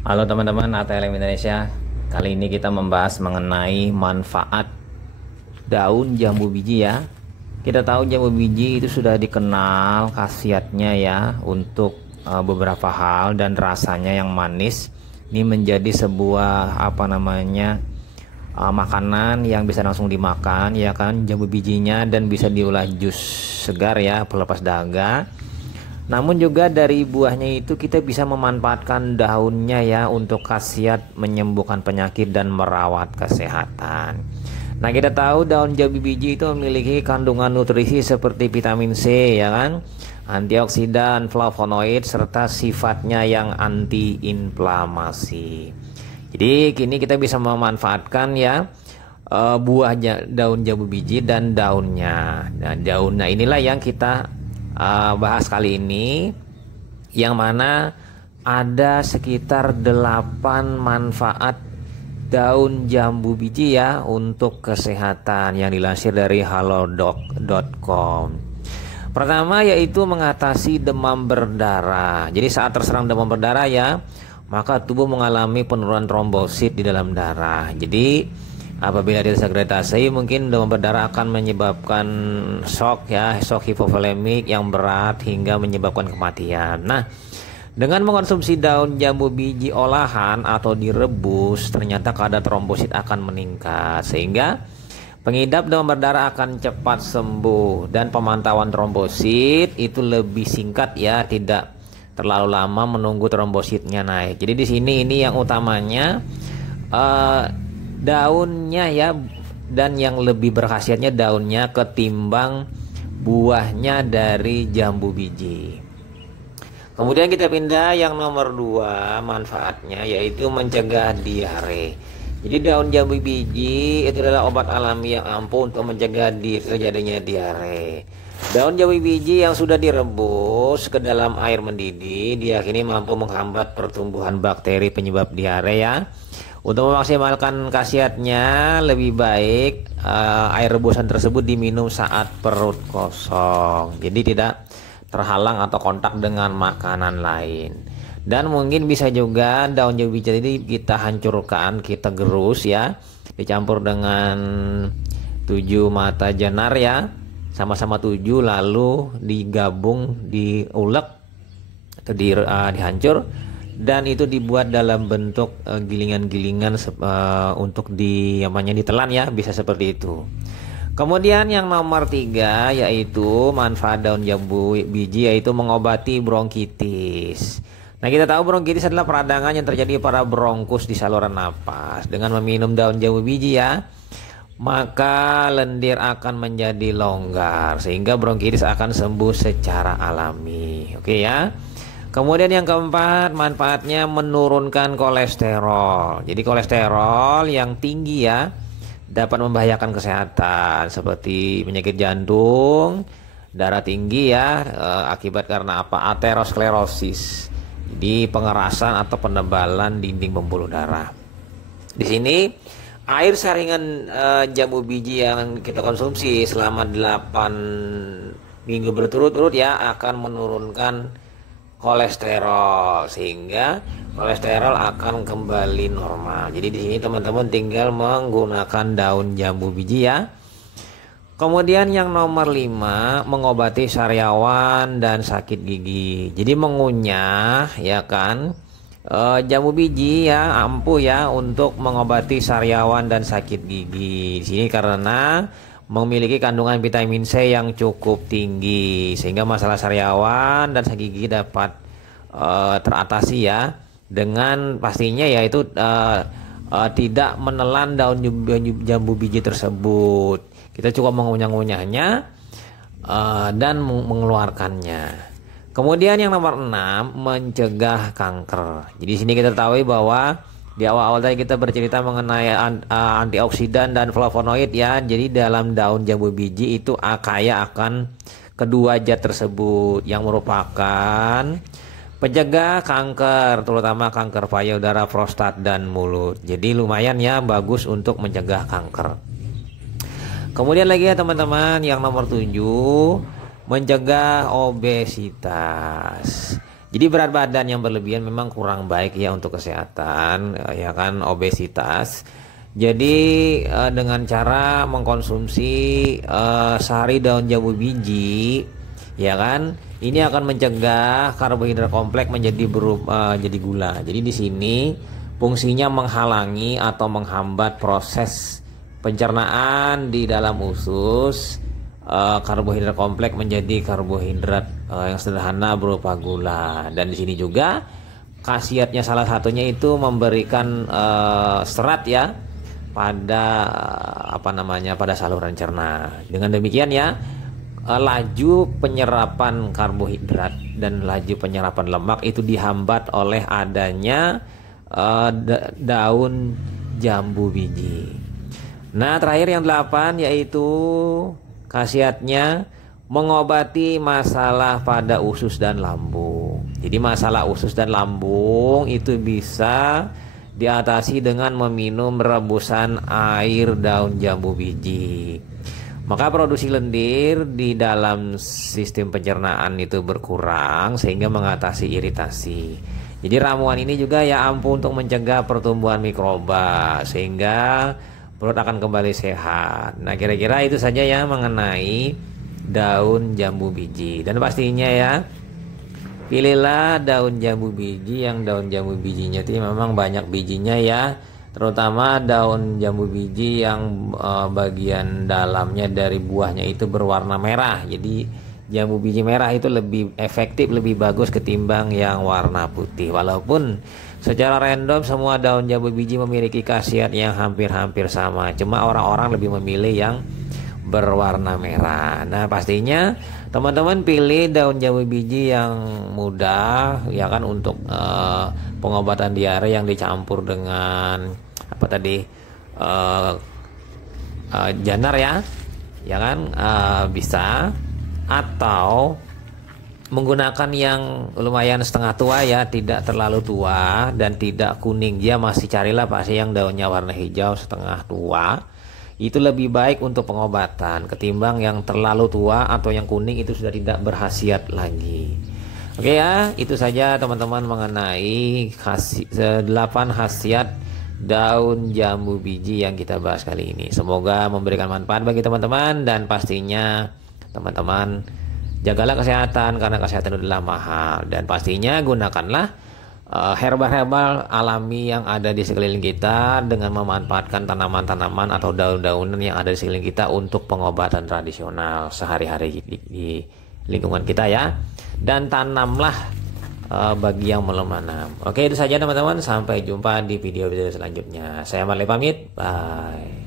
Halo teman-teman ATLM Indonesia. Kali ini kita membahas mengenai manfaat daun jambu biji ya. Kita tahu jambu biji itu sudah dikenal khasiatnya ya untuk beberapa hal dan rasanya yang manis. Ini menjadi sebuah makanan yang bisa langsung dimakan ya kan, jambu bijinya, dan bisa diolah jus segar ya pelepas dahaga. Namun juga dari buahnya itu kita bisa memanfaatkan daunnya ya untuk khasiat menyembuhkan penyakit dan merawat kesehatan. Nah, kita tahu daun jambu biji itu memiliki kandungan nutrisi seperti vitamin C ya kan, antioksidan, flavonoid, serta sifatnya yang antiinflamasi. Jadi kini kita bisa memanfaatkan ya buahnya, daun jambu biji dan daunnya. Nah, daunnya inilah yang kita bahas kali ini, yang mana ada sekitar 8 manfaat daun jambu biji ya untuk kesehatan yang dilansir dari halodoc.com. Pertama yaitu mengatasi demam berdarah. Jadi saat terserang demam berdarah ya, maka tubuh mengalami penurunan trombosit di dalam darah. Jadi apabila disegregasi, mungkin demam berdarah akan menyebabkan shock hipovolemik yang berat hingga menyebabkan kematian. Nah, dengan mengkonsumsi daun jambu biji olahan atau direbus, ternyata kadar trombosit akan meningkat sehingga pengidap demam berdarah akan cepat sembuh, dan pemantauan trombosit itu lebih singkat ya, tidak terlalu lama menunggu trombositnya naik. Jadi di sini ini yang utamanya daunnya ya, dan yang lebih berkhasiatnya daunnya ketimbang buahnya dari jambu biji. Kemudian kita pindah yang nomor 2 manfaatnya, yaitu mencegah diare. Jadi daun jambu biji itu adalah obat alami yang ampuh untuk mencegah terjadinya diare. Daun jambu biji yang sudah direbus ke dalam air mendidih diyakini mampu menghambat pertumbuhan bakteri penyebab diare ya. Untuk memaksimalkan khasiatnya, lebih baik air rebusan tersebut diminum saat perut kosong. Jadi tidak terhalang atau kontak dengan makanan lain. Dan mungkin bisa juga daun jambu biji ini kita hancurkan, kita gerus ya, dicampur dengan 7 mata jenar ya, sama-sama 7, lalu digabung, diulek atau dihancur, dan itu dibuat dalam bentuk gilingan-gilingan untuk ditelan ya, bisa seperti itu. Kemudian yang nomor 3 yaitu manfaat daun jambu biji, yaitu mengobati bronkitis. Nah, kita tahu bronkitis adalah peradangan yang terjadi pada bronkus di saluran napas. Dengan meminum daun jambu biji ya, maka lendir akan menjadi longgar sehingga bronkitis akan sembuh secara alami. Oke ya. Kemudian yang keempat, manfaatnya menurunkan kolesterol. Jadi kolesterol yang tinggi ya dapat membahayakan kesehatan seperti penyakit jantung, darah tinggi ya, akibat karena apa? Aterosklerosis. Jadi pengerasan atau penebalan dinding pembuluh darah. Di sini air saringan jambu biji yang kita konsumsi selama 8 minggu berturut-turut ya akan menurunkan kolesterol sehingga kolesterol akan kembali normal. Jadi di sini teman-teman tinggal menggunakan daun jambu biji ya. Kemudian yang nomor 5, mengobati sariawan dan sakit gigi. Jadi mengunyah ya kan, jambu biji ya ampuh ya untuk mengobati sariawan dan sakit gigi. Di sini karena memiliki kandungan vitamin C yang cukup tinggi sehingga masalah sariawan dan sakit gigi dapat teratasi ya, dengan pastinya yaitu tidak menelan daun jambu biji tersebut. Kita cukup mengunyah-ngunyahnya dan mengeluarkannya. Kemudian yang nomor 6, mencegah kanker. Jadi sini kita tahu bahwa di awal-awal tadi kita bercerita mengenai antioksidan dan flavonoid ya. Jadi dalam daun jambu biji itu kaya akan kedua zat tersebut yang merupakan pencegah kanker, terutama kanker payudara, prostat, dan mulut. Jadi lumayan ya, bagus untuk mencegah kanker. Kemudian lagi ya teman-teman, yang nomor 7, mencegah obesitas. Jadi berat badan yang berlebihan memang kurang baik ya untuk kesehatan, ya kan, obesitas. Jadi dengan cara mengkonsumsi sari daun jambu biji, ya kan, ini akan mencegah karbohidrat kompleks menjadi jadi gula. Jadi di sini fungsinya menghalangi atau menghambat proses pencernaan di dalam usus karbohidrat kompleks menjadi karbohidrat yang sederhana berupa gula. Dan di sini juga khasiatnya salah satunya itu memberikan serat ya pada pada saluran cerna. Dengan demikian ya laju penyerapan karbohidrat dan laju penyerapan lemak itu dihambat oleh adanya daun jambu biji. Nah, terakhir yang 8 yaitu khasiatnya mengobati masalah pada usus dan lambung. Jadi masalah usus dan lambung itu bisa diatasi dengan meminum rebusan air daun jambu biji. Maka produksi lendir di dalam sistem pencernaan itu berkurang sehingga mengatasi iritasi. Jadi ramuan ini juga ya ampuh untuk mencegah pertumbuhan mikroba sehingga perut akan kembali sehat. Nah, kira-kira itu saja ya mengenai daun jambu biji. Dan pastinya ya pilihlah daun jambu biji yang daun jambu bijinya itu memang banyak bijinya ya, terutama daun jambu biji yang bagian dalamnya dari buahnya itu berwarna merah. Jadi jambu biji merah itu lebih efektif, lebih bagus ketimbang yang warna putih. Walaupun secara random semua daun jambu biji memiliki khasiat yang hampir-hampir sama, cuma orang-orang lebih memilih yang berwarna merah. Nah, pastinya teman-teman pilih daun jambu biji yang mudah ya kan untuk pengobatan diare yang dicampur dengan janar ya kan, bisa, atau menggunakan yang lumayan setengah tua ya, tidak terlalu tua dan tidak kuning. Dia masih carilah pasti yang daunnya warna hijau setengah tua. Itu lebih baik untuk pengobatan ketimbang yang terlalu tua atau yang kuning itu sudah tidak berkhasiat lagi. Oke ya, itu saja teman-teman mengenai 8 khasiat daun jambu biji yang kita bahas kali ini. Semoga memberikan manfaat bagi teman-teman dan pastinya teman-teman jagalah kesehatan karena kesehatan adalah mahal, dan pastinya gunakanlah herbal-herbal alami yang ada di sekeliling kita dengan memanfaatkan tanaman-tanaman atau daun-daunan yang ada di sekeliling kita untuk pengobatan tradisional sehari-hari di lingkungan kita ya, dan tanamlah bagi yang belum menanam. Oke, itu saja teman-teman, sampai jumpa di video selanjutnya. Saya Marley pamit, bye.